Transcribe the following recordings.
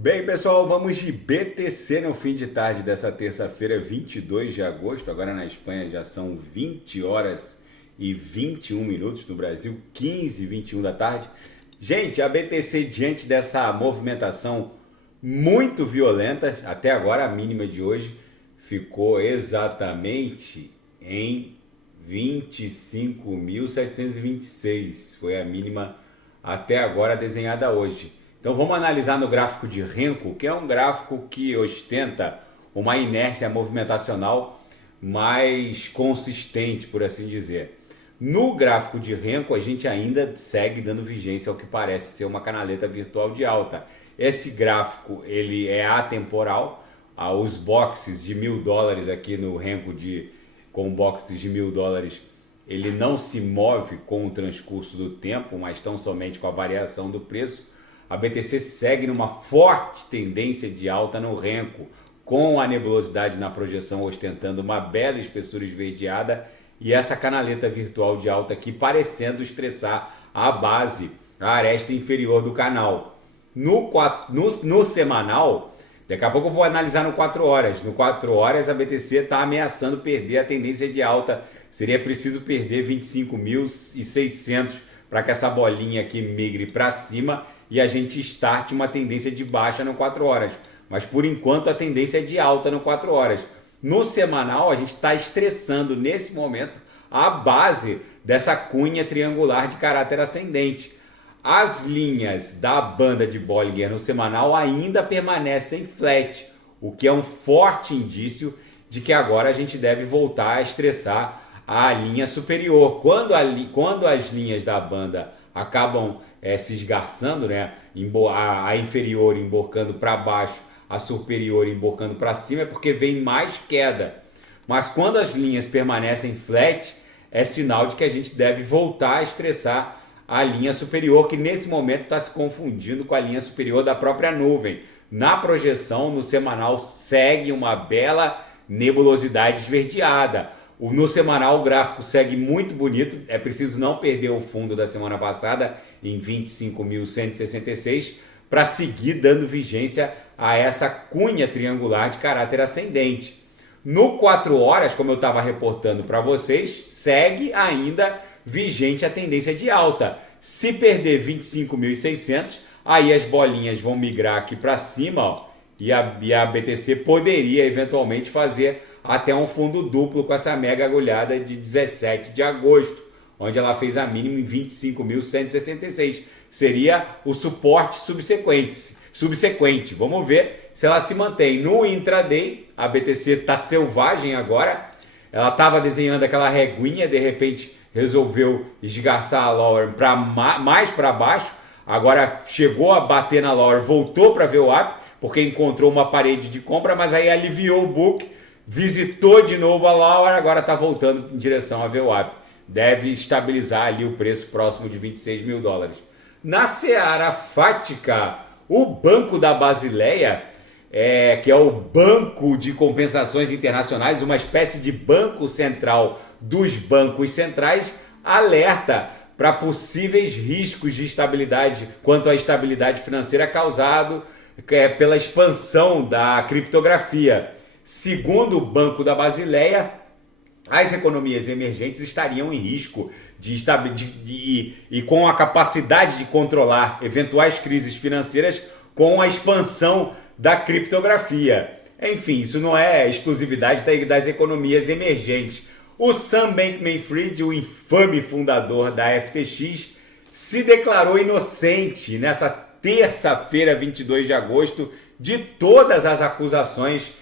Bem, pessoal, vamos de BTC no fim de tarde dessa terça-feira, 22 de agosto. Agora na Espanha já são 20 horas e 21 minutos, no Brasil 15 e 21 da tarde. Gente, a BTC diante dessa movimentação muito violenta, até agora a mínima de hoje ficou exatamente em 25.726. Foi a mínima até agora desenhada hoje. Então vamos analisar no gráfico de Renko, que é um gráfico que ostenta uma inércia movimentacional mais consistente, por assim dizer. No gráfico de Renko, a gente ainda segue dando vigência ao que parece ser uma canaleta virtual de alta. Esse gráfico ele é atemporal. Os boxes de $1.000 aqui no Renko com boxes de $1.000, ele não se move com o transcurso do tempo, mas tão somente com a variação do preço. A BTC segue numa forte tendência de alta no Renko, com a nebulosidade na projeção ostentando uma bela espessura esverdeada e essa canaleta virtual de alta aqui parecendo estressar a base, a aresta inferior do canal. No semanal, daqui a pouco eu vou analisar no 4 horas. No 4 horas a BTC está ameaçando perder a tendência de alta. Seria preciso perder 25.600 para que essa bolinha aqui migre para cima e a gente starte uma tendência de baixa no 4 horas. Mas por enquanto a tendência é de alta no 4 horas. No semanal a gente está estressando nesse momento a base dessa cunha triangular de caráter ascendente. As linhas da banda de Bollinger no semanal ainda permanecem flat, o que é um forte indício de que agora a gente deve voltar a estressar a linha superior. Quando as linhas da banda acabam se esgarçando, né? A inferior emborcando para baixo, a superior emborcando para cima, é porque vem mais queda. Mas quando as linhas permanecem flat, é sinal de que a gente deve voltar a estressar a linha superior, que nesse momento está se confundindo com a linha superior da própria nuvem. Na projeção, no semanal, segue uma bela nebulosidade esverdeada. No semanal o gráfico segue muito bonito, é preciso não perder o fundo da semana passada em 25.166 para seguir dando vigência a essa cunha triangular de caráter ascendente. No 4 horas, como eu estava reportando para vocês, segue ainda vigente a tendência de alta. Se perder 25.600, aí as bolinhas vão migrar aqui para cima, ó, e a BTC poderia eventualmente fazer até um fundo duplo com essa mega agulhada de 17 de agosto, onde ela fez a mínima em 25.166. Seria o suporte subsequente. Vamos ver se ela se mantém. No intraday, a BTC está selvagem agora. Ela estava desenhando aquela reguinha, de repente resolveu esgarçar a lower mais para baixo. Agora chegou a bater na lower, voltou para VWAP, porque encontrou uma parede de compra, mas aí aliviou o book, visitou de novo a lower, agora está voltando em direção a VWAP. Deve estabilizar ali o preço próximo de $26.000. Na seara fática, o Banco da Basileia, que é o Banco de Compensações Internacionais, uma espécie de banco central dos bancos centrais, alerta para possíveis riscos de estabilidade, quanto à estabilidade financeira causado pela expansão da criptografia. Segundo o Banco da Basileia, as economias emergentes estariam em risco e com a capacidade de controlar eventuais crises financeiras com a expansão da criptografia. Enfim, isso não é exclusividade das economias emergentes. O Sam Bankman-Fried, o infame fundador da FTX, se declarou inocente nessa terça-feira, 22 de agosto, de todas as acusações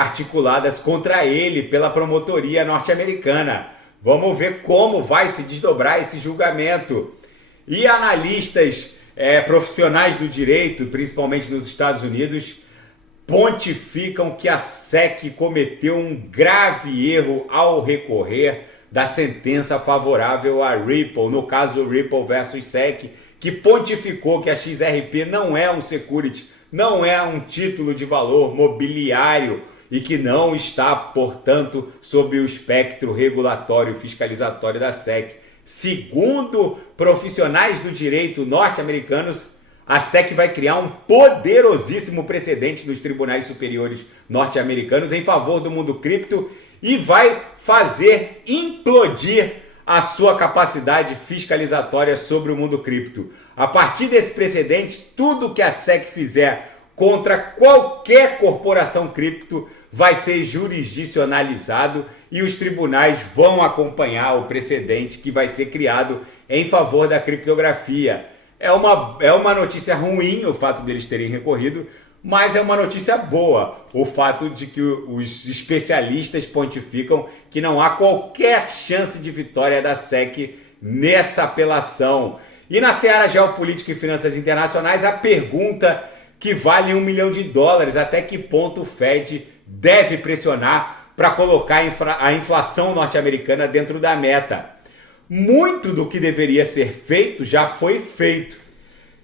articuladas contra ele pela promotoria norte-americana. Vamos ver como vai se desdobrar esse julgamento. E analistas profissionais do direito, principalmente nos Estados Unidos, pontificam que a SEC cometeu um grave erro ao recorrer da sentença favorável a Ripple, no caso Ripple versus SEC, que pontificou que a XRP não é um security, não é um título de valor mobiliário e que não está, portanto, sob o espectro regulatório fiscalizatório da SEC. Segundo profissionais do direito norte-americanos, a SEC vai criar um poderosíssimo precedente nos tribunais superiores norte-americanos em favor do mundo cripto e vai fazer implodir a sua capacidade fiscalizatória sobre o mundo cripto. A partir desse precedente, tudo que a SEC fizer contra qualquer corporação cripto vai ser jurisdicionalizado e os tribunais vão acompanhar o precedente que vai ser criado em favor da criptografia. É uma notícia ruim o fato deles terem recorrido, mas é uma notícia boa o fato de que os especialistas pontificam que não há qualquer chance de vitória da SEC nessa apelação. E na seara geopolítica e finanças internacionais, a pergunta que vale $1 milhão: até que ponto o Fed deve pressionar para colocar a inflação norte-americana dentro da meta? Muito do que deveria ser feito já foi feito.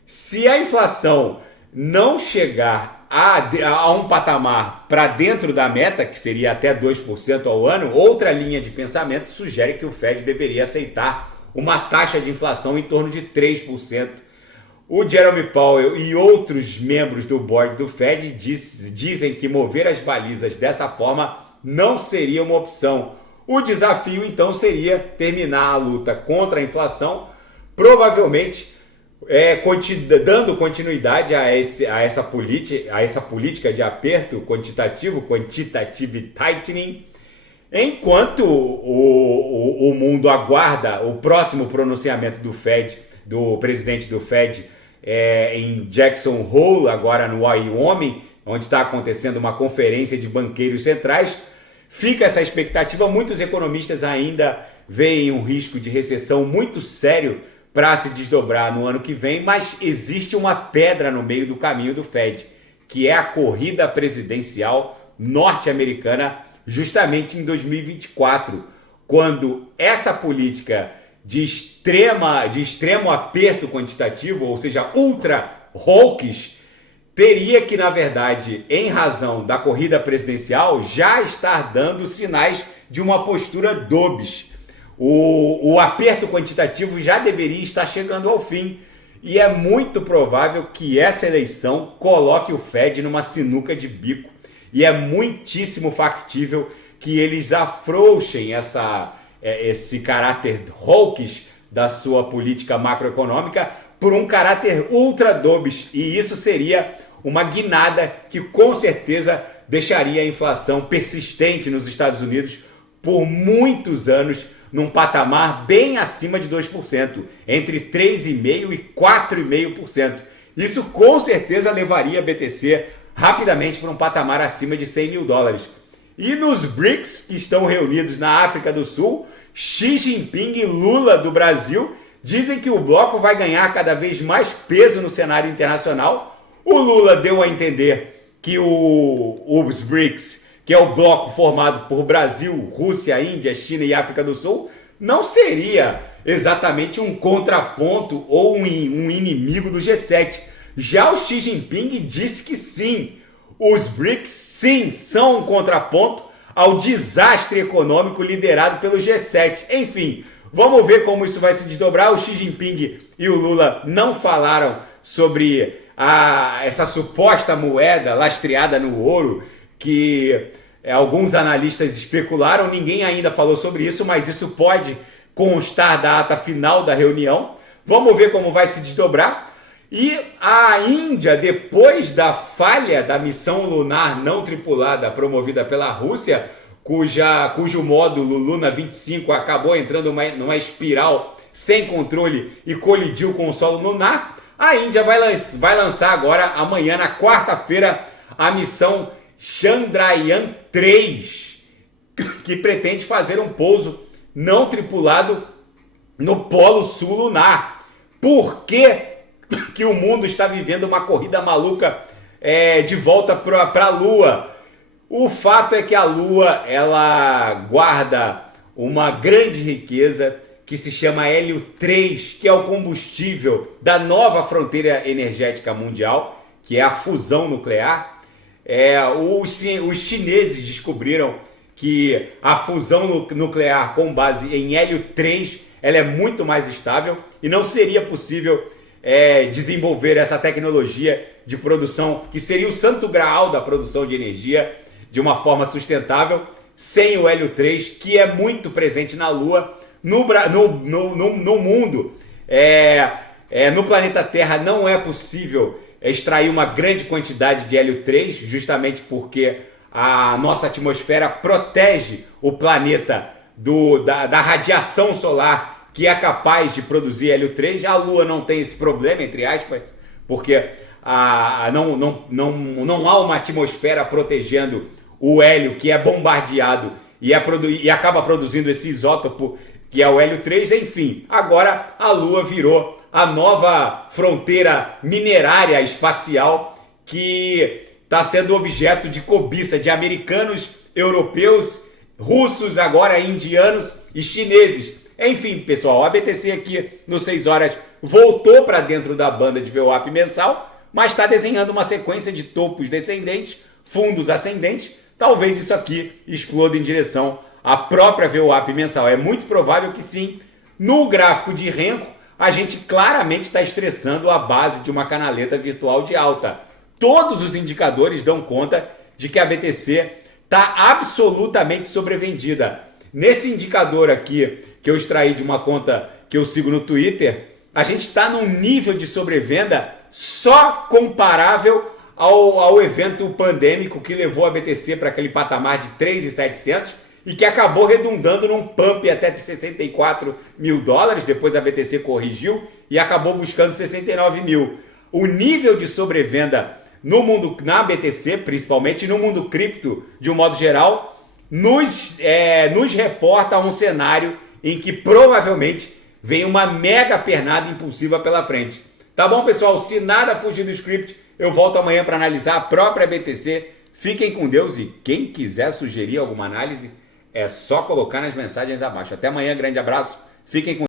Se a inflação não chegar a um patamar para dentro da meta, que seria até 2% ao ano, outra linha de pensamento sugere que o Fed deveria aceitar uma taxa de inflação em torno de 3%. O Jerome Powell e outros membros do board do Fed dizem que mover as balizas dessa forma não seria uma opção. O desafio, então, seria terminar a luta contra a inflação, provavelmente dando continuidade a essa política de aperto quantitativo, quantitative tightening, enquanto o mundo aguarda o próximo pronunciamento do presidente do Fed em Jackson Hole, agora no Wyoming, onde está acontecendo uma conferência de banqueiros centrais. Fica essa expectativa. Muitos economistas ainda veem um risco de recessão muito sério para se desdobrar no ano que vem, mas existe uma pedra no meio do caminho do Fed, que é a corrida presidencial norte-americana, justamente em 2024, quando essa política de extremo aperto quantitativo, ou seja, ultra hawkish, teria que, na verdade, em razão da corrida presidencial, já estar dando sinais de uma postura dovish. O aperto quantitativo já deveria estar chegando ao fim e é muito provável que essa eleição coloque o Fed numa sinuca de bico e é muitíssimo factível que eles afrouxem esse caráter hawkish da sua política macroeconômica por um caráter ultra dovish, e isso seria uma guinada que com certeza deixaria a inflação persistente nos Estados Unidos por muitos anos num patamar bem acima de 2%, entre 3,5% e 4,5%. Isso com certeza levaria a BTC rapidamente para um patamar acima de $100 mil. E nos BRICS, que estão reunidos na África do Sul, Xi Jinping e Lula do Brasil dizem que o bloco vai ganhar cada vez mais peso no cenário internacional. O Lula deu a entender que os BRICS, que é o bloco formado por Brasil, Rússia, Índia, China e África do Sul, não seria exatamente um contraponto ou um inimigo do G7. Já o Xi Jinping disse que sim, os BRICS sim são um contraponto ao desastre econômico liderado pelo G7. Enfim, vamos ver como isso vai se desdobrar. O Xi Jinping e o Lula não falaram sobre essa suposta moeda lastreada no ouro que alguns analistas especularam. Ninguém ainda falou sobre isso, mas isso pode constar da ata final da reunião. Vamos ver como vai se desdobrar. E a Índia, depois da falha da missão lunar não tripulada promovida pela Rússia, cujo módulo Luna 25 acabou entrando numa espiral sem controle e colidiu com o solo lunar, a Índia vai lançar agora, amanhã, na quarta-feira, a missão Chandrayaan-3, que pretende fazer um pouso não tripulado no Polo Sul lunar. Por que o mundo está vivendo uma corrida maluca de volta para a Lua? O fato é que a Lua ela guarda uma grande riqueza que se chama hélio 3, que é o combustível da nova fronteira energética mundial, que é a fusão nuclear. Os chineses descobriram que a fusão nuclear com base em hélio 3 ela é muito mais estável e não seria possível desenvolver essa tecnologia de produção, que seria o santo graal da produção de energia de uma forma sustentável, sem o hélio 3, que é muito presente na Lua. No mundo, no planeta Terra, não é possível extrair uma grande quantidade de hélio 3, justamente porque a nossa atmosfera protege o planeta da radiação solar, que é capaz de produzir hélio 3. A Lua não tem esse problema, entre aspas, porque não há uma atmosfera protegendo o hélio, que é bombardeado e acaba produzindo esse isótopo, que é o hélio 3. Enfim, agora a Lua virou a nova fronteira minerária espacial, que está sendo objeto de cobiça de americanos, europeus, russos, agora indianos e chineses. Enfim, pessoal, a BTC aqui no 6 horas voltou para dentro da banda de VWAP mensal, mas está desenhando uma sequência de topos descendentes, fundos ascendentes. Talvez isso aqui exploda em direção à própria VWAP mensal. É muito provável que sim. No gráfico de Renko, a gente claramente está estressando a base de uma canaleta virtual de alta. Todos os indicadores dão conta de que a BTC está absolutamente sobrevendida. Nesse indicador aqui, que eu extraí de uma conta que eu sigo no Twitter, a gente está num nível de sobrevenda só comparável ao evento pandêmico que levou a BTC para aquele patamar de 3.700 e que acabou redundando num pump até de 64 mil dólares. Depois a BTC corrigiu e acabou buscando 69 mil. O nível de sobrevenda no mundo, na BTC, principalmente no mundo cripto de um modo geral, nos reporta um cenário em que provavelmente vem uma mega pernada impulsiva pela frente. Tá bom, pessoal? Se nada fugir do script, eu volto amanhã para analisar a própria BTC. Fiquem com Deus e quem quiser sugerir alguma análise, é só colocar nas mensagens abaixo. Até amanhã, grande abraço. Fiquem com